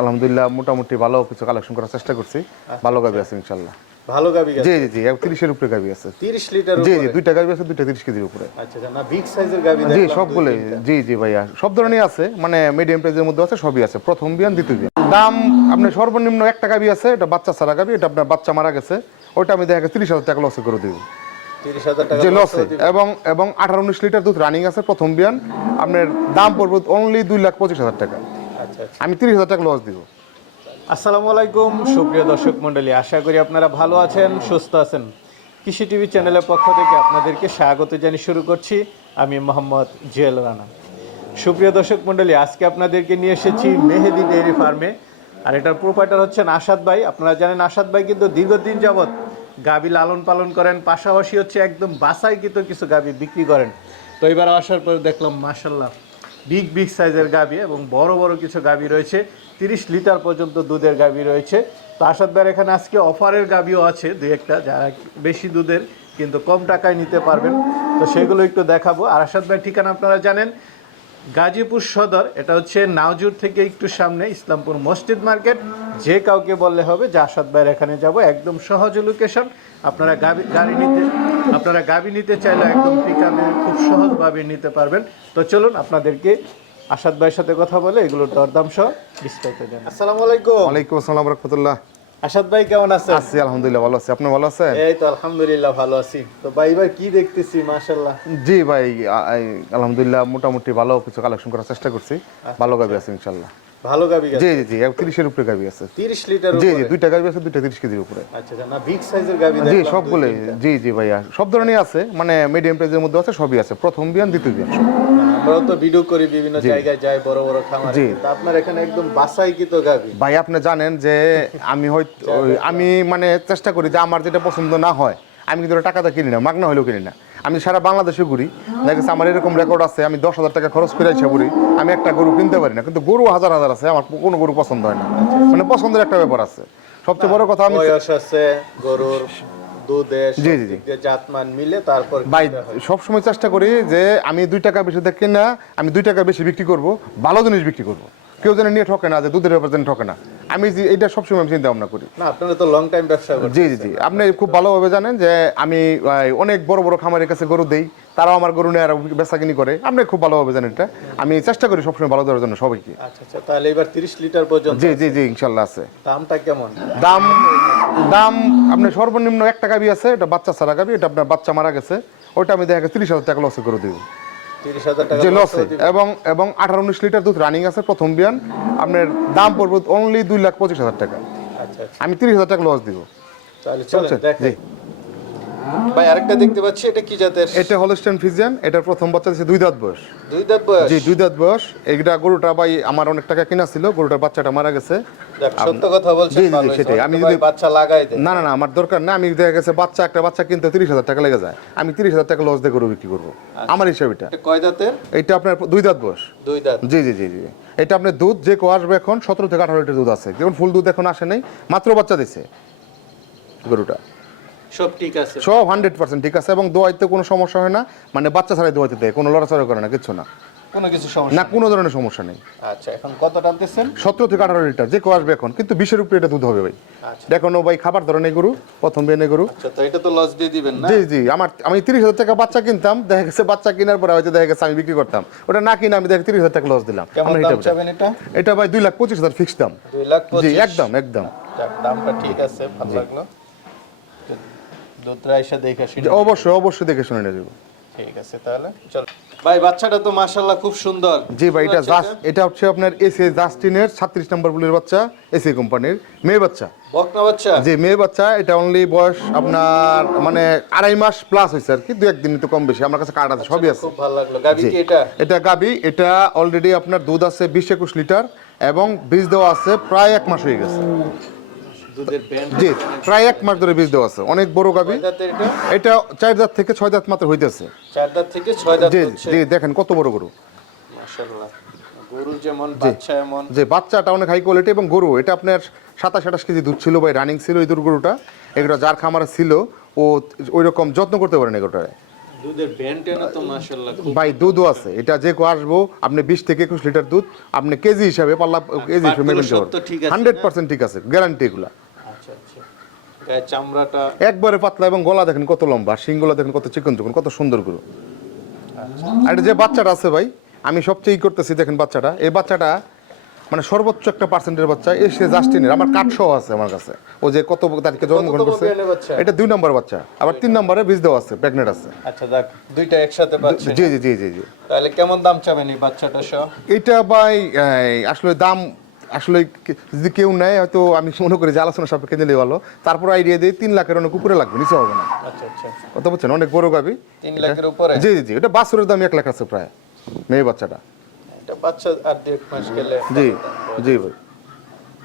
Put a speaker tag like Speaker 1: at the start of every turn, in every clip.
Speaker 1: আলহামদুলিল্লাহ মোটামুটি ভালো কিছু কালেকশন করার চেষ্টা করছি। ভালো গাবি আছে ইনশাল্লাহ।
Speaker 2: ভালো গাবি
Speaker 1: জি জি জি তিরিশের উপরে গাবি আছে।
Speaker 2: তিরিশ লিটার
Speaker 1: জি জি দুইটা গাবি আছে দুইটা তিরিশ কেজির উপরে।
Speaker 2: আচ্ছা আচ্ছা, না বিগ সাইজের গাবি
Speaker 1: জি সবগুলো জি জি ভাইয়া সব ধরনের আছে মানে মিডিয়াম প্রাইজের মধ্যে আছে সবই আছে। প্রথম বিয়ান দ্বিতীয় বিয়ান। দাম আপনার সর্বনিম্ন একটা গাবি আছে এটা বাচ্চা ছাড়া গাবি এটা আপনার বাচ্চা মারা গেছে ওটা আমি দেখা গেছে তিরিশ হাজার টাকা লসে করে দিব। যে লসে এবং এবং আঠারো উনিশ লিটার দুধ রানিং আছে প্রথম বিয়ান। আপনার দাম পড়বে অনলি দুই লাখ পঁচিশ হাজার টাকা।
Speaker 2: আচ্ছা আচ্ছা
Speaker 1: আমি তিরিশ হাজার টাকা লস দিব।
Speaker 2: আসসালামু আলাইকুম সুপ্রিয় দর্শক মণ্ডলী। আশা করি আপনারা ভালো আছেন সুস্থ আছেন। কৃষি টিভি চ্যানেলের পক্ষ থেকে আপনাদেরকে স্বাগত জানিয়ে শুরু করছি। আমি মোহাম্মদ জুয়েল রানা। সুপ্রিয় দর্শক মণ্ডলী আজকে আপনাদেরকে নিয়ে এসেছি মেহেদি ডেয়ারি ফার্মে। আর এটার প্রোপাইটার হচ্ছেন আসাদ ভাই। আপনারা জানেন আসাদ ভাই কিন্তু দীর্ঘদিন যাবৎ গাবি লালন পালন করেন। পাশাপাশি হচ্ছে একদম বাসাইকৃত কিছু গাবি বিক্রি করেন। তো এবার আসার পর দেখলাম মাসাল্লাহ বিগ বিগ সাইজের গাবি এবং বড় বড় কিছু গাবি রয়েছে। তিরিশ লিটার পর্যন্ত দুধের গাবি রয়েছে। তো আসাদ ভাইয়ের এখানে আজকে অফারের গাবিও আছে দু একটা, যারা বেশি দুধের কিন্তু কম টাকায় নিতে পারবেন। তো সেগুলো একটু দেখাবো। আর আসাদ ভাই ঠিকানা আপনারা জানেন, গাজীপুর সদর। এটা হচ্ছে নাওজুর থেকে একটু সামনে ইসলামপুর মসজিদ মার্কেট। যে কাউকে বললে হবে যে আসাদ ভাইয়ের এখানে যাব। একদম সহজ লোকেশন আপনারা গাবি গাড়ি নিতে আপনারা গাবি নিতে চাইলে একদম পিক খুব সহজভাবে নিতে পারবেন। তো চলুন আপনাদেরকে আসাদ ভাইয়ের সাথে কথা বলে এগুলোর দরদাম সহ বিস্তারিত জানাই। আসসালামু আলাইকুম।
Speaker 1: ওয়ালাইকুম আসসালাম রহমতুল্লাহ।
Speaker 2: আসাদ ভাই কেমন আছেন?
Speaker 1: আছি আলহামদুলিল্লাহ ভালো আছি। আপনি ভালো আছেন?
Speaker 2: এই তো আলহামদুলিল্লাহ ভালো আছি। তো ভাই এবার কি দেখতেছি মাশাল্লাহ
Speaker 1: জি ভাই আলহামদুলিল্লাহ মোটামুটি ভালো কিছু কালেকশন করার চেষ্টা করছি। ভালো গাবি আছে ইনশাল্লাহ
Speaker 2: ভালো গাবি
Speaker 1: জি জি জি তিরিশের উপরে গাবি আছে।
Speaker 2: তিরিশ লিটার
Speaker 1: জি জি দুইটা গাবি আছে দুইটা তিরিশ কেজির উপরে।
Speaker 2: আচ্ছা না বিগ সাইজের গাবি
Speaker 1: জি সবগুলো জি জি ভাইয়া সব আছে মানে মিডিয়াম প্রাইজের মধ্যে আছে সবই আছে। প্রথম বিয়ান দ্বিতীয় বিয়ান সব।
Speaker 2: আমরাও তো ভিডিও করি বিভিন্ন জায়গায় যাই বড় বড় খামারে। কিন্তু আপনার এখানে একদম বাসাইকৃত গাবি
Speaker 1: ভাই আপনি জানেন যে আমি হয়তো আমি মানে চেষ্টা করি যে আমার যেটা পছন্দ না হয় আমি কিন্তু টাকাটা কিনি না মাগনা হলেও কিনি না। আমি সারা বাংলাদেশে ঘুরি। দেখা গেছে আমার এরকম রেকর্ড আছে আমি দশ হাজার টাকা খরচ করে এসে ঘুরি। আমি একটা গরু কিনতে পারি না কিন্তু গরু হাজার হাজার আছে আমার কোনো গরু পছন্দ হয় না। মানে পছন্দের একটা ব্যাপার আছে। সবচেয়ে বড় কথা আমি
Speaker 2: আছে গরুর
Speaker 1: জি, জি,
Speaker 2: জাতমান মিলে তারপর
Speaker 1: ভাই সবসময় চেষ্টা করি যে আমি দুই টাকা বেশি দেখি না আমি দুই টাকা বেশি বিক্রি করব ভালো জিনিস বিক্রি করব। কেউ যেন নিয়ে ঠকে না যে দুধের ব্যাপার যেন ঠকে না। আমি এটা সবসময় আমি চিন্তা ভাবনা করি।
Speaker 2: না আপনারা তো লং টাইম ব্যবসা করেন
Speaker 1: জি জি জি। আপনি খুব ভালোভাবে জানেন যে আমি অনেক বড় বড় খামারের কাছে গরু দেই তারাও আমার গরু নিয়ে আর বেচাকিনি করে। আপনি খুব ভালোভাবে জানেন এটা। আমি চেষ্টা করি সবসময় ভালো দেওয়ার জন্য সবাইকে।
Speaker 2: আচ্ছা আচ্ছা তাহলে এবার তিরিশ লিটার পর্যন্ত
Speaker 1: জি জি জি ইনশাল্লাহ আছে।
Speaker 2: দামটা কেমন?
Speaker 1: দাম দাম আপনি সর্বনিম্ন একটা গাবি আছে এটা বাচ্চা ছাড়া গাবি এটা আপনার বাচ্চা মারা গেছে ওটা আমি দেখা গেছে তিরিশ হাজার টাকা লসে করে দিব। যে লসে। এবং এবং আঠারো উনিশ লিটার দুধ রানিং আছে প্রথম বিয়ান। আপনার দাম পড়বে অনলি দুই লাখ পঁচিশ হাজার টাকা।
Speaker 2: আচ্ছা আচ্ছা।
Speaker 1: আমি তিরিশ হাজার টাকা লস দিব। চলছে? জি।
Speaker 2: ভাই আরেকটা দেখতে পাচ্ছি এটা কি জাতের?
Speaker 1: এটা হলস্টেন ফিজিয়ান এটার প্রথম বাচ্চা দিচ্ছে দুই দাঁত বয়স।
Speaker 2: দুই দাঁত বয়স?
Speaker 1: জি দুই দাঁত বয়স। এইটা গরুটা ভাই আমার অনেক টাকা কিনা ছিল গরুটার বাচ্চাটা মারা গেছে।
Speaker 2: সত্য কথা বলছেন।
Speaker 1: সেটাই। আমি যদি-
Speaker 2: বাচ্চা লাগাই
Speaker 1: না না না আমার দরকার না আমি দেখা গেছে বাচ্চা একটা বাচ্চা কিনতে তিরিশ হাজার টাকা লেগে যায়। আমি তিরিশ হাজার টাকা লস দিয়ে গরু বিক্রি করব। আমার হিসাব এটা।
Speaker 2: এটা কয় দাঁতের?
Speaker 1: এটা আপনার দুই দাঁত বয়স।
Speaker 2: দুই দাঁত।
Speaker 1: জি জি জি জি। এটা আপনার দুধ যে কেউ আসবে এখন সতেরো থেকে আঠারো লিটার দুধ আছে। যেমন ফুল দুধ এখন আসে নাই মাত্র বাচ্চা দিছে গরুটা।
Speaker 2: সব ঠিক আছে।
Speaker 1: সব হান্ড্রেড পার্সেন্ট ঠিক আছে এবং দোয়াইতে কোনো সমস্যা হয় না। মানে বাচ্চা ছাড়াই দোয়াইতে দেয় কোনো লড়াচড়া করে না কিচ্ছু না।
Speaker 2: কোনো কিছু সমস্যা
Speaker 1: না কোনো ধরনের সমস্যা নেই।
Speaker 2: আচ্ছা এখন কত টানতেছেন?
Speaker 1: সতেরো থেকে আঠারো লিটার যে কেউ আসবে এখন কিন্তু বিশের উপরে এটা দুধ হবে ভাই।
Speaker 2: আচ্ছা।
Speaker 1: দেখো নো ভাই খাবার ধরনের গরু প্রথম বেনে গরু।
Speaker 2: আচ্ছা তো এটা তো লস দিয়ে দিবেন না?
Speaker 1: জি জি আমার আমি তিরিশ হাজার টাকা বাচ্চা কিনতাম দেখা গেছে বাচ্চা কেনার পরে হয়তো দেখা গেছে আমি বিক্রি করতাম। ওটা না কিনে আমি দেখে তিরিশ হাজার টাকা লস দিলাম। এটা?
Speaker 2: এটা
Speaker 1: ভাই দুই লাখ পঁচিশ হাজার ফিক্স দাম।
Speaker 2: দুই লাখ
Speaker 1: জি একদম একদম।
Speaker 2: দামটা ঠিক আছে ভালো লাগল। দুধরা এসে দেখে শুনে।
Speaker 1: অবশ্যই অবশ্যই দেখে শুনে নিয়ে যাব।
Speaker 2: ঠিক আছে তাহলে চল। ভাই বাচ্চাটা তো মাশাআল্লাহ খুব সুন্দর।
Speaker 1: জি ভাই এটা জাস্ট এটা হচ্ছে আপনার এসি জাস্টিনের ছাত্রিশ নম্বর বুলের বাচ্চা এসি কোম্পানির মেয়ে বাচ্চা।
Speaker 2: বকনা বাচ্চা?
Speaker 1: যে মেয়ে বাচ্চা এটা অনলি বয়স আপনার মানে আড়াই মাস প্লাস হয়েছে আর কি দু একদিন তো কম বেশি। আমার কাছে কার্ড আছে সবই আছে।
Speaker 2: খুব ভালো লাগল। গাবি কি এটা?
Speaker 1: এটা গাবি এটা অলরেডি আপনার দুধ আছে বিশ একুশ লিটার এবং বীজ দেওয়া আছে প্রায় এক মাস হয়ে গেছে। জি প্রায় এক মাস ধরে বীজ দেওয়া আছে। অনেক বড় গাবি।
Speaker 2: এটা?
Speaker 1: চার দাঁত থেকে ছয় দাঁত মাত্র হইতেছে।
Speaker 2: চার দাঁত থেকে ছয় দাঁত
Speaker 1: জি জি দেখেন কত বড় গরু।
Speaker 2: মাশাআল্লাহ। গরু যেমন বাচ্চা এমন।
Speaker 1: যে বাচ্চাটা অনেক হাই কোয়ালিটি এবং গরু এটা আপনার সাতাশ আঠাশ কেজি দুধ ছিল ভাই রানিং ছিল গরুটা। এগুলো যার খামারে ছিল ও ওই রকম যত্ন করতে পারেন এগুলোটারে ভাই দুধও আছে। এটা যে কেউ আসব আপনি বিশ থেকে একুশ লিটার দুধ আপনি কেজি হিসাবে পাল্লা কেজি হিসাবে হান্ড্রেড পার্সেন্ট ঠিক আছে গ্যারান্টি এগুলা।
Speaker 2: গায়ের চামড়াটা
Speaker 1: একবারে পাতলা এবং গলা দেখেন কত লম্বা শিংগুলো দেখেন কত চিকন চিকন কত সুন্দরগুলো আর এটা যে বাচ্চাটা আছে ভাই আমি সবচেয়ে ই করতেছি দেখেন বাচ্চাটা এই বাচ্চাটা মানে সর্বোচ্চ একটা পার্সেন্টের বাচ্চা এসে জাস্টিনের আমার কাঠ সহ আছে আমার কাছে। ও যে কত তারিখে জন্মগ্রহণ করছে এটা দুই নম্বর বাচ্চা আবার তিন নম্বরে বীজ দেওয়া আছে প্রেগনেন্ট আছে।
Speaker 2: আচ্ছা দেখ দুইটা একসাথে পাচ্ছে
Speaker 1: জি জি জি জি জি।
Speaker 2: তাহলে কেমন দাম চাবেন এই বাচ্চাটা সহ?
Speaker 1: এটা ভাই আসলে দাম আসলে যদি কেউ নেয় হয়তো আমি মনে করি যে আলোচনা সাপেক্ষে নিলে ভালো। তারপর আইডিয়া দিয়ে তিন লাখের অনেক উপরে লাগবে নিচে হবে না।
Speaker 2: আচ্ছা আচ্ছা।
Speaker 1: কথা বলছেন? অনেক বড় গাবি।
Speaker 2: তিন লাখের উপরে?
Speaker 1: জি জি এটা বাছুরের দাম এক লাখ আছে প্রায় মেয়ে বাচ্চাটা।
Speaker 2: এটা বাচ্চা আর দেড় মাস গেলে
Speaker 1: জি জি ভাই।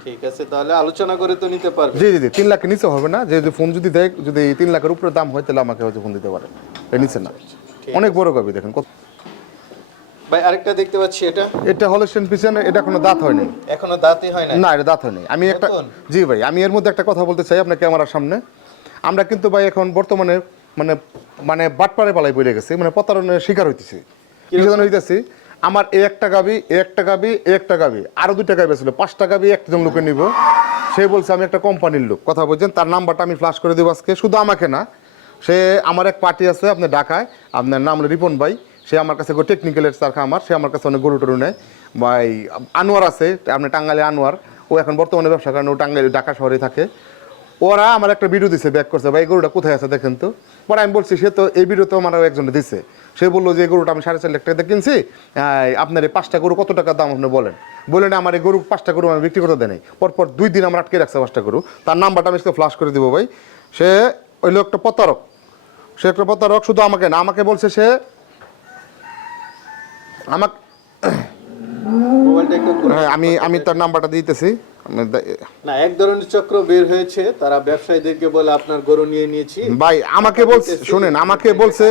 Speaker 2: ঠিক আছে তাহলে আলোচনা করে তো নিতে পারবে।
Speaker 1: জি জি জি। তিন লাখের নিচে হবে না। যে ফোন যদি দেয় যদি তিন লাখের উপরে দাম হয় তাহলে আমাকে হয়তো ফোন দিতে পারে। এর নিচে না। অনেক বড় গাবি দেখেন কত
Speaker 2: ভাই আরেকটা দেখতে পাচ্ছি এটা।
Speaker 1: এটা হলে পিছনে এটা কোনো দাঁত হয়নি।
Speaker 2: এখনও দাঁতই হয় না
Speaker 1: না এটা দাঁত হয়নি। আমি একটা জি ভাই আমি এর মধ্যে একটা কথা বলতে চাই আপনার ক্যামেরার সামনে। আমরা কিন্তু ভাই এখন বর্তমানে মানে মানে বাটপাড়ে পালাই পড়ে গেছি মানে প্রতারণের শিকার হইতেছি। কি হইতেছি আমার এ একটা গাবি এ একটা গাবি এ একটা গাবি আরও দুইটা গাবি ছিল পাঁচটা গাবি একজন লোকে নিব। সে বলছে আমি একটা কোম্পানির লোক কথা বলছেন তার নাম্বারটা আমি ফ্লাশ করে দেবো আজকে শুধু আমাকে না সে আমার এক পার্টি আছে আপনার ঢাকায় আপনার নাম হলো রিপন ভাই সে আমার কাছে টেকনিক্যালের চারখা আমার সে আমার কাছে অনেক গরু টরু নেয়। ভাই, আনোয়ার আছে আপনার টাঙ্গালে আনোয়ার, ও এখন বর্তমানে ব্যবসা কারণে ও টাঙ্গাইল, ঢাকা শহরে থাকে। ওরা আমার একটা ভিডিও দিছে ব্যাক করছে, ভাই, এই গরুটা কোথায় আছে দেখেন তো? পরে আমি বলছি, সে তো, এই ভিডিও তো আমার একজন দিছে। সে বলল যে, এই গরুটা আমি সাড়ে চার লাখ টাকা কিনছি আপনার এই পাঁচটা গরু কত টাকা দাম আপনি বলেন? বলেন আমার এই গরু পাঁচটা গরু আমি বিক্রি করতে দেয় পরপর দুই দিন আমার আটকে রাখছে পাঁচটা গরু। তার নাম্বারটা আমি ফ্লাশ করে দিব, ভাই। সে ওই লোকটা প্রতারক। সে একটা প্রতারক, শুধু আমাকে না, আমাকে বলছে সে আমাকে হ্যাঁ আমি আমি তার নাম্বারটা দিতেছি।
Speaker 2: না এক ধরনের চক্র বের হয়েছে তারা ব্যবসায়ীদেরকে বলে আপনার গরু নিয়ে নিয়েছি।
Speaker 1: ভাই আমাকে বলছে শুনেন আমাকে বলছে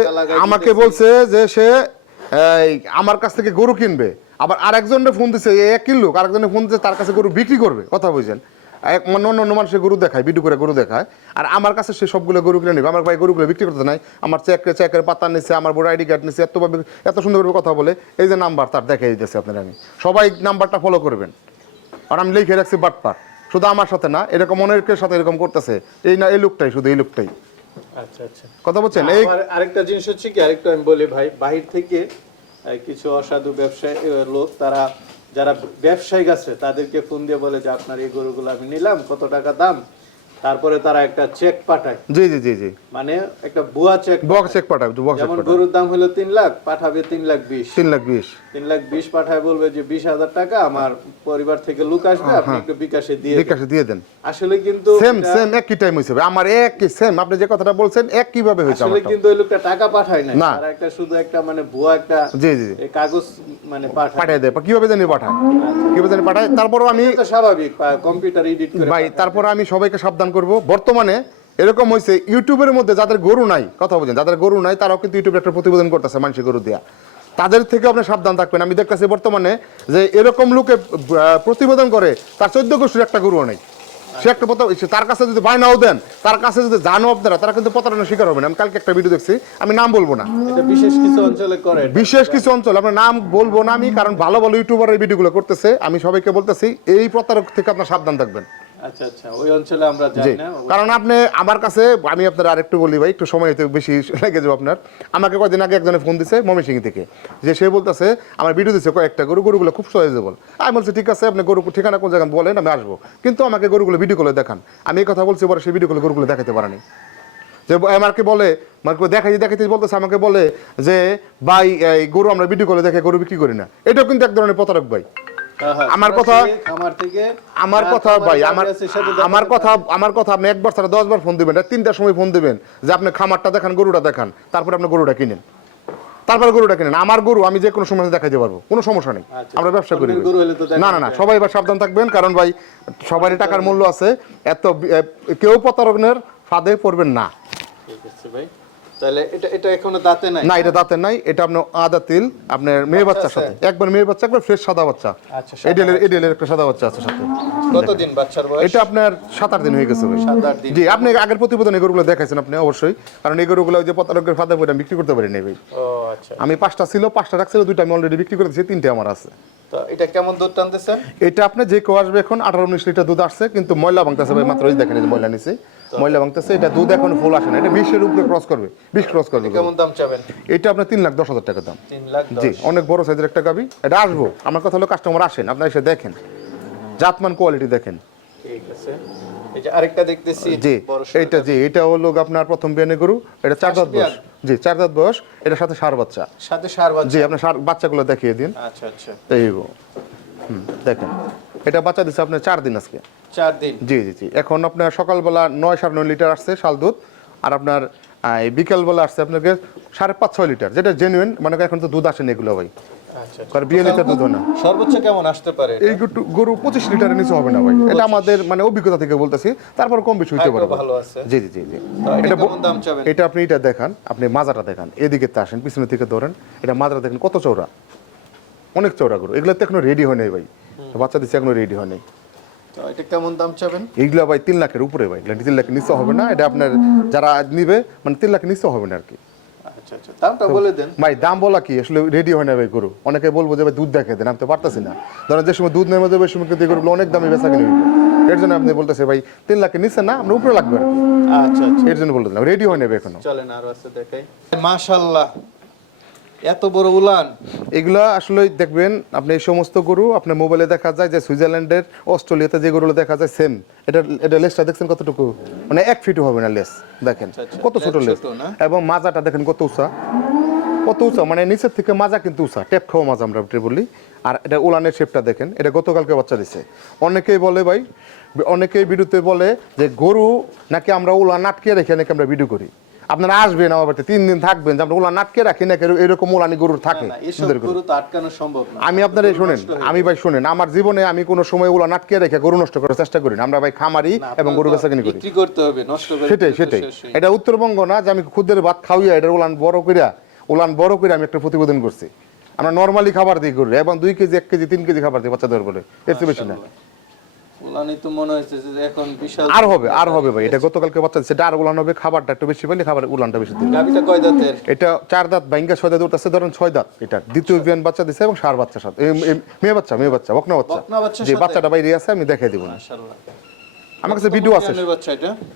Speaker 1: আমাকে বলছে যে সে আমার কাছ থেকে গরু কিনবে। আবার আরেকজনের ফোন দিছে এ এক কিনলো আরেকজনের ফোন দিচ্ছে তার কাছে গরু বিক্রি করবে। কথা বুঝছেন? এক অন্য অন্য মানুষের গরু দেখায় ভিডিও করে গরু দেখায়। আর আমার কাছে সে সবগুলো গরু কিনে নেবে। আমার ভাই গরুগুলো বিক্রি করতে নাই। আমার চেক চেকের পাতা নিচ্ছে আমার বড় আইডি কার্ড নিচ্ছে এত ভাবে- এত সুন্দর করে কথা বলে। এই যে নাম্বার তার দেখাই দিতেছে আপনার আমি। সবাই নাম্বারটা ফলো করবেন। আর আমি লিখে রাখছি বাটপার। শুধু আমার সাথে না এরকম অনেকের সাথে এরকম করতেছে। এই না এই লোকটাই শুধু এই লোকটাই।
Speaker 2: আচ্ছা আচ্ছা।
Speaker 1: কথা বলছেন? এই
Speaker 2: আরেকটা জিনিস হচ্ছে কি আরেকটা আমি বলি ভাই বাহির থেকে কিছু অসাধু ব্যবসায়ী লোক তারা যারা ব্যবসায়ী আছে, তাদেরকে ফোন দিয়ে বলে যে, আপনার এই গরুগুলো আমি নিলাম, কত টাকা দাম? তারপরে তারা একটা চেক পাঠায়।
Speaker 1: জি জি জি জি।
Speaker 2: মানে একটা বুয়া চেক
Speaker 1: বক্স চেক পাঠাবে বক্স চেক
Speaker 2: যেমন গরুর দাম হলো তিন লাখ পাঠাবে তিন লাখ বিশ।
Speaker 1: তিন লাখ বিশ।
Speaker 2: তিন লাখ বিশ পাঠায় বলবে যে বিশ হাজার টাকা আমার পরিবার থেকে লোক আসবে আপনি একটু বিকাশে দিয়ে
Speaker 1: বিকাশে দিয়ে দেন।
Speaker 2: আসলে কিন্তু
Speaker 1: সেম সেম একই টাইম হয়েছে আমার একই সেম আপনি যে কথাটা বলছেন এক কীভাবে হয়েছে
Speaker 2: আসলে কিন্তু ওই লোকটা টাকা পাঠায় না। তারা একটা শুধু একটা মানে ভুয়া একটা
Speaker 1: জি জি জি।
Speaker 2: এ কাগজ মানে পাঠায়।
Speaker 1: পাঠিয়ে দেয়। কীভাবে জানি পাঠায়? কীভাবে জানি পাঠায়? তারপরও আমি
Speaker 2: স্বাভাবিক কম্পিউটার এডিট করে
Speaker 1: ভাই তারপর আমি সবাইকে সাবধান করব। বর্তমানে এরকম হয়েছে ইউটিউবের মধ্যে যাদের গরু নাই কথা বলছেন যাদের গরু নাই তারাও কিন্তু ইউটিউবে একটা প্রতিবেদন করতেছে মানুষের গরু দেয়া। তাদের থেকে আপনি সাবধান থাকবেন। আমি দেখতেছি বর্তমানে যে এরকম লোকে প্রতিবেদন করে তার চোদ্দ গোষ্ঠীর একটা গরুও নেই। সে একটা তার কাছে যদি বায়নাও দেন তার কাছে যদি জানো আপনারা তারা কিন্তু প্রতারণার শিকার হবে না। আমি কালকে একটা ভিডিও দেখছি আমি নাম বলব না।
Speaker 2: বিশেষ কিছু অঞ্চলে করে
Speaker 1: বিশেষ কিছু অঞ্চল আপনার নাম বলব না আমি কারণ ভালো ভালো ইউটিউবার এই ভিডিওগুলো করতেছে। আমি সবাইকে বলতেছি এই প্রতারক থেকে আপনার সাবধান থাকবেন।
Speaker 2: আচ্ছা আচ্ছা ওই অঞ্চলে আমরা যাই না?
Speaker 1: কারণ আপনি আমার কাছে আমি আপনার আরেকটু বলি ভাই একটু সময় বেশি লেগে যাব আপনার। আমাকে কয়েকদিন আগে একজনে ফোন দিছে ময়মনসিংহ থেকে যে সে বলতেছে আমার ভিডিও দিচ্ছে কয়েকটা গরু গরুগুলো খুব সহজেবল আমি বলছি ঠিক আছে আপনি গরু ঠিকানা কোন জায়গায় বলেন আমি আসব। কিন্তু আমাকে গরুগুলো ভিডিও করে দেখান। আমি এই কথা বলছি পরে সেই ভিডিও করে গরুগুলো দেখাতে পারেনি। যে আমাকে বলে আমাকে দেখাই দেখাইতে বলতেছে আমাকে বলে যে ভাই এই গরু আমরা ভিডিও করে দেখে গরু বিক্রি করি না। এটাও কিন্তু এক ধরনের প্রতারক ভাই। আমার কথা-
Speaker 2: খামার থেকে
Speaker 1: আমার কথা ভাই আমার আমার কথা আমার কথা আপনি একবার ছাড়া দশবার ফোন দিবেন তিনটার সময় ফোন দিবেন যে আপনি খামারটা দেখান গরুটা দেখান তারপরে আপনি গরুটা কিনেন। তারপরে গরুটা কিনেন। আমার গরু আমি যে কোনো সময় দেখাইতে পারব কোনো সমস্যা নেই।
Speaker 2: আচ্ছা।
Speaker 1: আমরা ব্যবসা করি। না না না সবাই এবার সাবধান থাকবেন কারণ ভাই সবারই টাকার মূল্য আছে এত কেউ প্রতারণের ফাঁদে পড়বেন না।
Speaker 2: ঠিক আছে ভাই। তাহলে এটা এটা এখনও দাঁতে নাই?
Speaker 1: না এটা দাঁতের নাই এটা আপনার আদা তিল আপনার মেয়ে বাচ্চার সাথে। একবার মেয়ে বাচ্চা একবার ফ্রেশ সাদা বাচ্চা।
Speaker 2: আচ্ছা, সাদা
Speaker 1: এডিএলের এডিএলের একটা সাদা বাচ্চা আছে সাথে।
Speaker 2: কতদিন বাচ্চার বয়স?
Speaker 1: এটা আপনার সাত আট দিন হয়ে গেছে ভাই।
Speaker 2: সাত আট দিন।
Speaker 1: জি আপনি আগের প্রতিবেদন এগুলো দেখাইছেন আপনি অবশ্যই। কারণ এগুলো যে পতারকের ফাঁদা বইটা বিক্রি করতে পারি নাই ভাই।
Speaker 2: ও আচ্ছা।
Speaker 1: আমি পাঁচটা ছিল পাঁচটা রাখছিল দুইটা আমি অলরেডি বিক্রি করে দিয়েছি তিনটে আমার আছে।
Speaker 2: তো এটা কেমন দুধ টানতেছেন?
Speaker 1: এটা আপনি যে কেউ আসবে এখন আঠারো উনিশ লিটার দুধ আসছে কিন্তু ময়লা ভাঙতেছে ভাই মাত্র দেখেন ময়লা নিছে ময়লা ভাঙতেছে এটা দুধ এখন ফুল আসে না এটা বিশের উপরে ক্রস করবে বিশ ক্রস করবে।
Speaker 2: কেমন দাম চাবেন?
Speaker 1: এটা আপনার তিন লাখ দশ হাজার টাকা দাম।
Speaker 2: তিন লাখ
Speaker 1: জি অনেক বড় সাইজের একটা গাবি এটা আসব। আমার কথা হলো কাস্টমার আসেন আপনারা এসে দেখেন। জাতমান কোয়ালিটি দেখেন।
Speaker 2: ঠিক আছে। এই যে আরেকটা দেখতেছি
Speaker 1: জি এইটা জি এটা হলো আপনার প্রথম বিয়ানে গরু এটা চার দাঁত বয়স। জি চার দাঁত বয়স এটার সাথে সার বাচ্চা।
Speaker 2: সাথে সার বাচ্চা।
Speaker 1: জি আপনার সার বাচ্চাগুলো দেখিয়ে দিন।
Speaker 2: আচ্ছা আচ্ছা।
Speaker 1: এই হুম দেখেন। এটা বাচ্চা দিচ্ছে আপনার চার দিন আজকে।
Speaker 2: চার দিন।
Speaker 1: জি জি জি। এখন আপনার সকালবেলা নয় সাড়ে নয় লিটার আসছে শাল দুধ আর আপনার বিকালবেলা আসছে আপনাকে সাড়ে পাঁচ ছয় লিটার যেটা জেনুইন মানে এখন তো দুধ আসেনি এগুলো ভাই।
Speaker 2: আচ্ছা আচ্ছা।
Speaker 1: কারণ বিয়ে লিটার দুধ না।
Speaker 2: সর্বোচ্চ কেমন আসতে পারে
Speaker 1: এই গরু পঁচিশ লিটারের নিচে হবে না ভাই। এটা আমাদের মানে অভিজ্ঞতা থেকে বলতেছি তারপর কম বেশি হইতে পারে।
Speaker 2: ভালো আছে।
Speaker 1: জি জি জি জি।
Speaker 2: এটা
Speaker 1: এটা
Speaker 2: দাম চাবেন?
Speaker 1: এটা আপনি এটা দেখান আপনি মাজাটা দেখান এদিকে তে আসেন পিছনের দিকে ধরেন এটা মাজাটা দেখেন কত চৌড়া অনেক চৌড়া গরু এগুলো তো এখনও রেডি হয় নাই ভাই। বাচ্চা দিচ্ছে এখনও রেডি হয় নাই।
Speaker 2: তো এটা কেমন দাম চাবেন?
Speaker 1: এইগুলো ভাই তিন লাখের উপরে ভাই। তিন লাখের নিচে হবে না এটা আপনার যারা নিবে মানে তিন লাখের নিচে হবে না আর কি।
Speaker 2: আচ্ছা আচ্ছা দামটা বলে দেন।
Speaker 1: ভাই দাম বলা কি? আসলে রেডি হয় না ভাই গরু। অনেকে বলব যে ভাই দুধ দেখে দেন আমি তো পারতেছি না। ধরেন যে সময় দুধ নেমে যাবে ওই সময় কিন্তু এই গরুগুলো অনেক দামে বেচা কিনে এর জন্য আপনি বলতেছে ভাই তিন লাখের নিচে না আমরা উপরে লাগবে
Speaker 2: আচ্ছা আচ্ছা।
Speaker 1: এর জন্য বলতেছিলাম রেডি হয় নেবে এখনও।
Speaker 2: চলেন আরও আছে দেখাই। মাশাআল্লাহ। এত বড় উলান।
Speaker 1: এগুলা আসলে দেখবেন আপনি এই সমস্ত গরু আপনার মোবাইলে দেখা যায় যে সুইজারল্যান্ডের অস্ট্রেলিয়াতে যে গরুগুলো দেখা যায় সেম এটা এটা লেসটা দেখছেন কতটুকু? মানে এক ফিটও হবে না লেস দেখেন।
Speaker 2: আচ্ছা,
Speaker 1: কত ছোট লেস এবং মাজাটা দেখেন কত উঁচা। কত উঁচা মানে নিচের থেকে মাজা কিন্তু উঁচা। টেপ খাওয়া মাজা আমরা এটা বলি। আর এটা উলানের শেপটা দেখেন এটা গতকালকে বাচ্চা দিছে। অনেকেই বলে ভাই অনেকেই ভিডিওতে বলে যে গরু নাকি আমরা উলান আটকে রেখে নাকি আমরা ভিডিও করি। আপনারা আসবেন আমার বাড়িতে তিন দিন থাকবেন যে আমরা উলান আটকে রাখি নাকি এরকম উলানি গরুর থাকে।
Speaker 2: না না
Speaker 1: আমি আপনার শোনেন আমি ভাই শোনেন আমার জীবনে আমি কোনো সময় ওলা নাটকে রেখে গরু নষ্ট করার চেষ্টা করি না। আমরা ভাই খামারি এবং গরু
Speaker 2: তো
Speaker 1: বেচাকিনি করি।
Speaker 2: করে
Speaker 1: সেটাই সেটাই। এটা উত্তরবঙ্গ না যে আমি খুদের ভাত খাওয়াইয়া এটা উলান বড় করিয়া উলান বড় করে আমি একটা প্রতিবেদন করছি। আমরা নর্মালি খাবার দিই গরু এবং দুই কেজি এক কেজি তিন কেজি খাবার দিই বাচ্চাদের বলে এর চেয়ে বেশি না।
Speaker 2: উলানি তো মনে হচ্ছে যে এখন বিশাল
Speaker 1: আর হবে আর হবে ভাই এটা গতকালকে বাচ্চা আর উলান হবে খাবারটা একটু বেশি পেলে খাবার উলানটা বেশি দিই
Speaker 2: গাবিটা কয় দাঁতের?
Speaker 1: এটা চার দাঁত বাইঙ্গা ছয় দাঁত উঠতেছে ধরেন ছয় দাঁত। এটা দ্বিতীয় বিয়ান বাচ্চা দিছে এবং সার বাচ্চা সাথে। মেয়ে বাচ্চা মেয়ে বাচ্চা বকনা বাচ্চা। যে বাচ্চাটা বাইরে আছে আমি দেখাই দিব
Speaker 2: মাশাআল্লাহ।
Speaker 1: আমার কাছে ভিডিও আছে।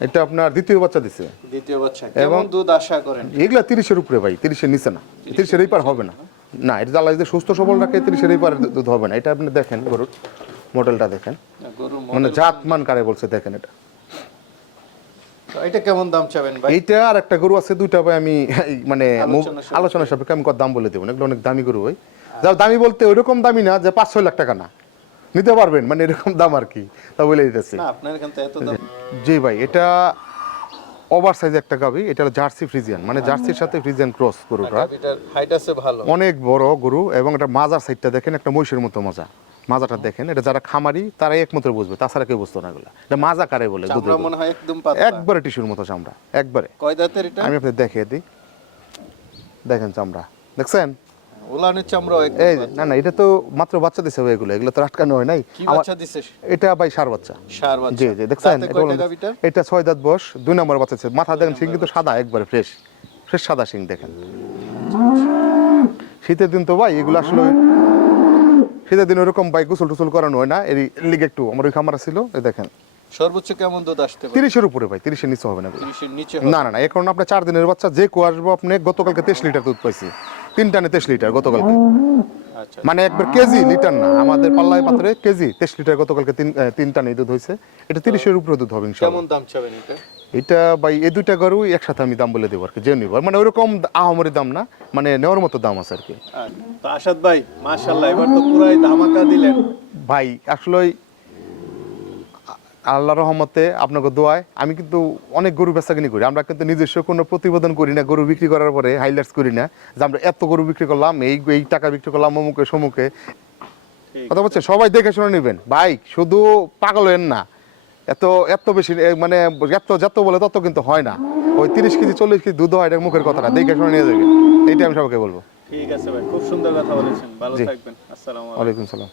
Speaker 2: এটা?
Speaker 1: আপনার দ্বিতীয় বাচ্চা দিছে
Speaker 2: দ্বিতীয় বাচ্চা। কেমন দুধ আশা করেন?
Speaker 1: এগুলা তিরিশের উপরে ভাই তিরিশের নিচে না। তিরিশের এই পার হবে না। না? এটা যদি সুস্থ সবল রাখে তিরিশের এই পার দুধ হবে না। এটা আপনি দেখেন গরুর মডেলটা দেখেন।
Speaker 2: গরু
Speaker 1: মানে জাত মান কারে বলছে দেখেন এটা।
Speaker 2: এটা কেমন দাম চাবেন ভাই?
Speaker 1: এইটা আর একটা গরু আছে দুইটা ভাই আমি মানে
Speaker 2: আলোচনা সাপেক্ষে।
Speaker 1: আমি কত দাম বলে দেবো না এগুলো অনেক দামি গরু ভাই। দামি বলতে ওইরকম দামি না যে পাঁচ ছয় লাখ টাকা না। নিতে পারবেন মানে এরকম দাম আর কি তা বলে দিতেছি। জি ভাই এটা ওভার সাইজ একটা গাবি এটা হলো জার্সি ফ্রিজিয়ান মানে জার্সির সাথে ফ্রিজিয়ান ক্রস গরুটা।
Speaker 2: হাইট আছে ভালো।
Speaker 1: অনেক বড় গরু এবং এটা মাজার সাইডটা দেখেন একটা মহিষের মতো মাজা। মাজাটা দেখেন এটা যারা খামারি তারাই একমাত্র বুঝবে তাছাড়া কেউ বুঝতো না এগুলো। এটা মাজা কারে বলে।
Speaker 2: মনে হয় একদম
Speaker 1: একবারে টিস্যুর মতো চামড়া একবারে।
Speaker 2: কয় দাঁতের এটা?
Speaker 1: আমি আপনাদের দেখিয়ে দিই। দেখেন চামড়া। দেখছেন?
Speaker 2: উলানের চামড়া
Speaker 1: এই না না এটা তো মাত্র বাচ্চা দিছে ভাই এগুলো এগুলো তো আটকানো হয় নাই।
Speaker 2: বাচ্চা দিছে?
Speaker 1: এটা ভাই সার বাচ্চা।
Speaker 2: সার বাচ্চা।
Speaker 1: জি জি দেখছেন? এটা
Speaker 2: কয়টা
Speaker 1: হলো-
Speaker 2: গাবিটার
Speaker 1: ছয় দাঁত বয়স দুই নম্বর বাচ্চা মাথা দেখেন সিং কিন্তু সাদা একবারে ফ্রেশ ফ্রেশ সাদা সিং দেখেন। শীতের দিন তো ভাই এগুলো আসলে শীতের দিন ওরকম বাইক গোসল টুসল করানো হয় না এর লিগে একটু আমার ওই খামার ছিল এই দেখেন।
Speaker 2: সর্বোচ্চ কেমন দুধ আসতে পারে?
Speaker 1: তিরিশের উপরে ভাই তিরিশের নিচে হবে না এগুলো।
Speaker 2: তিরিশের নিচে
Speaker 1: না না না এখন আপনার চার দিনের বাচ্চা যে কো আসব আপনি গতকালকে তেইশ লিটার দুধ পাইছি। তিন টানে তেইশ লিটার গতকালকে।
Speaker 2: আচ্ছা।
Speaker 1: মানে একবার কেজি লিটার না আমাদের পাল্লায় পাত্রে কেজি তেইশ লিটার গতকালকে তিন তিন টানে দুধ হয়েছে এটা তিরিশের উপরে দুধ হবে ইনশাল্লাহ।
Speaker 2: কেমন দাম চাবেন এটা?
Speaker 1: এটা ভাই এই দুইটা গরু একসাথে আমি দাম বলে দেবো আর কি যে নিব। মানে ওরকম আহামরি দাম না মানে নেওয়ার মতো দাম আছে আর কি।
Speaker 2: আসাদ ভাই মাশাআল্লাহ এবার তো পুরাই ধামাকা দিলেন।
Speaker 1: ভাই আসলে আল্লাহ রহমতে আপনাকে দোয়ায় আমি কিন্তু অনেক গরু বেচাকিনি করি। আমরা কিন্তু নিজস্ব কোনো প্রতিবেদন করি না গরু বিক্রি করার পরে হাইলাইটস করি না যে আমরা এত গরু বিক্রি করলাম এই এই টাকা বিক্রি করলাম অমুকে সমুকে। কথা বলছে সবাই দেখে শুনে নেবেন। ভাই শুধু পাগল হেন না। এত এত বেশি মানে এত যত বলে তত কিন্তু হয় না। ওই তিরিশ কেজি চল্লিশ কেজি দুধ হয় এটা মুখের কথা না দেখে শুনে নিয়ে যাবে। এইটা আমি সবাইকে বলব।
Speaker 2: ঠিক আছে ভাই খুব সুন্দর কথা বলেছেন। ভালো থাকবেন। আসসালামু আলাইকুম।
Speaker 1: সালাম।